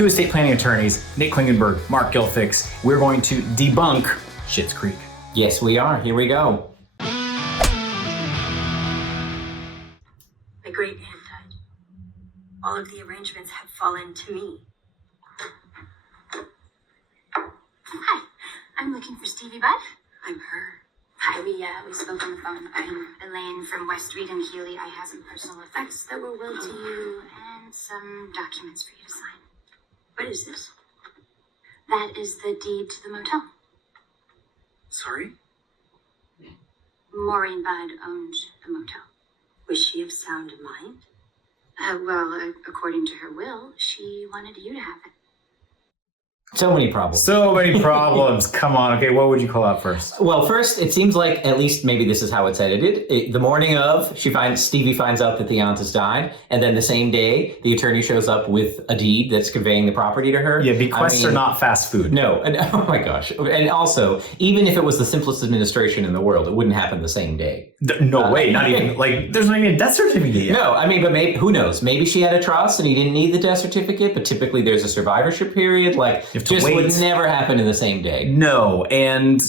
two estate planning attorneys, Nick Klingenberg, Mark Gilfix. We're going to debunk Schitt's Creek. Yes, we are. Here we go. My great aunt died. All of the arrangements have fallen to me. Hi, I'm looking for Stevie Budd. I'm her. Hi, we spoke on the phone. I'm Elaine from West Street and Healy. I have some personal effects that were willed to you and some documents for you to sign. What is this? That is the deed to the motel. Sorry? Maureen Budd owned the motel. Was she of sound mind? According to her will, she wanted you to have it. So many problems. So many problems. Come on. Okay, what would you call out first? Well, first, it seems like, at least maybe this is how it's edited. The morning of, Stevie finds out that the aunt has died, and then the same day, the attorney shows up with a deed that's conveying the property to her. Yeah, bequests are not fast food. No, and oh my gosh. And also, even if it was the simplest administration in the world, it wouldn't happen the same day. No way, not even, like, there's not even a death certificate yet. No, I mean, but maybe, who knows? Maybe she had a trust and he didn't need the death certificate, but typically there's a survivorship period. Like, just would never happen in the same day. No, and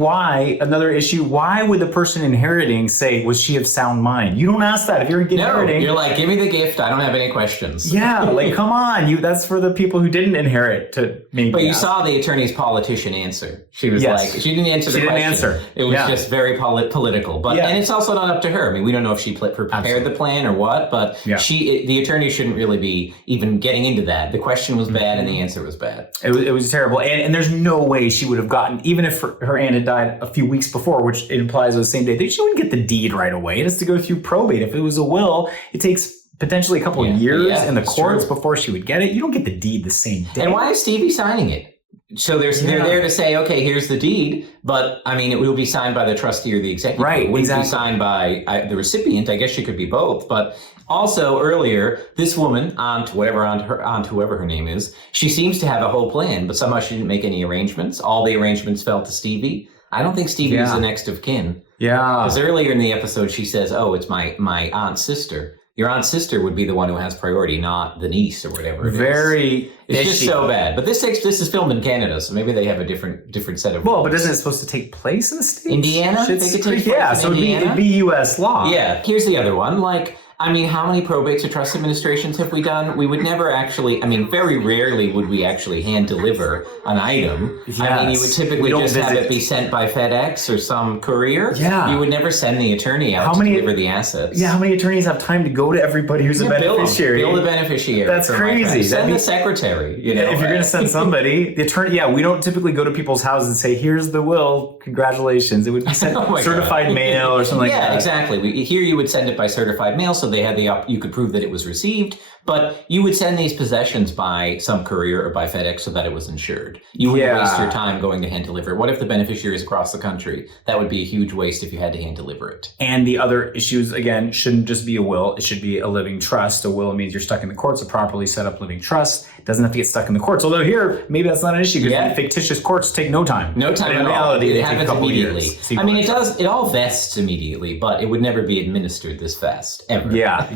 why, another issue, why would the person inheriting say, was she of sound mind? You don't ask that if you're inheriting. You're like, give me the gift, I don't have any questions. Yeah, like, come on, that's for the people who didn't inherit to maybe But you ask. saw the attorney's politician answer. She was like, she didn't answer the question. Answer. It was just very political. But and it's also not up to her. I mean, we don't know if she prepared the plan or what, but the attorney shouldn't really be even getting into that. The question was bad and the answer was bad. It was terrible. And there's no way she would have gotten, even if her aunt had died a few weeks before, which it implies it was the same day, she wouldn't get the deed right away. It has to go through probate. If it was a will, it takes potentially a couple of years in the courts before she would get it. You don't get the deed the same day. And why is Stevie signing it? So they're there to say, okay, here's the deed, but I mean, it will be signed by the trustee or the executor. Right, it wouldn't be signed by the recipient. I guess she could be both. But also earlier, this woman, whoever her name is, she seems to have a whole plan, but somehow she didn't make any arrangements. All the arrangements fell to Stevie. I don't think Stevie is the next of kin. Yeah. Because earlier in the episode, she says, oh, it's my aunt's sister. Your aunt's sister would be the one who has priority, not the niece or whatever it is. It's just so bad. But this is filmed in Canada, so maybe they have a different set of rules. Well, but isn't it supposed to take place in the States? Indiana? I think it takes place so it'd be U.S. law. Yeah. Here's the other one. Like, I mean, how many probates or trust administrations have we done? We would never actually, I mean, very rarely would we actually hand deliver an item. Yes. I mean, you would typically just have it be sent by FedEx or some courier. Yeah. You would never send the attorney out to deliver the assets. Yeah, how many attorneys have time to go to everybody who's a beneficiary? Bill the beneficiary. That's crazy. Send the secretary. You know, if you're going to send somebody, the attorney, we don't typically go to people's houses and say, here's the will, congratulations. It would be sent certified mail or something like that. Yeah, exactly. Here you would send it by certified mail, so they had you could prove that it was received, but you would send these possessions by some courier or by FedEx so that it was insured. You wouldn't waste your time going to hand deliver. What if the beneficiary is across the country? That would be a huge waste if you had to hand deliver it. And the other issues, again, shouldn't just be a will. It should be a living trust. A will means you're stuck in the courts. A properly set up living trust doesn't have to get stuck in the courts. Although here, maybe that's not an issue because fictitious courts take no time. No time in reality, all. They it take a happens couple immediately. Years. I mean, it all vests immediately, but it would never be administered this fast, ever. Yeah.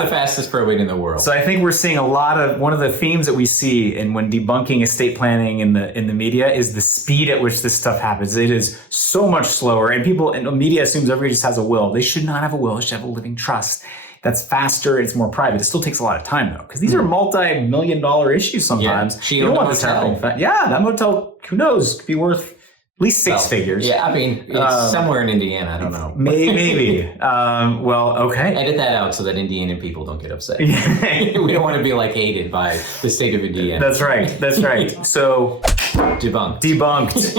The fastest probate in the world. So I think we're seeing one of the themes that we see when debunking estate planning in the media is the speed at which this stuff happens. It is so much slower, and the media assumes everybody just has a will. They should not have a will. They should have a living trust. That's faster. It's more private. It still takes a lot of time though, because these are multi-million-dollar issues sometimes. She you don't owned want a this motel. happening. That motel, who knows, could be worth at least six figures. Yeah, I mean, it's somewhere in Indiana. I don't know. Maybe. Okay. Edit that out so that Indiana people don't get upset. We don't want to be hated by the state of Indiana. That's right. So debunked.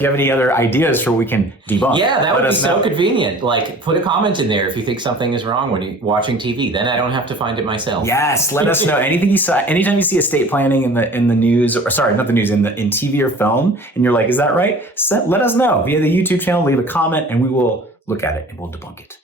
You have any other ideas for we can debunk? Yeah, that would be so convenient. Put a comment in there if you think something is wrong when you're watching TV. Then I don't have to find it myself. Yes, let us know. Anything you saw, anytime you see estate planning in the news, or sorry, not the news, in TV or film, and you're like, is that right? Let us know via the YouTube channel. Leave a comment, and we will look at it and we'll debunk it.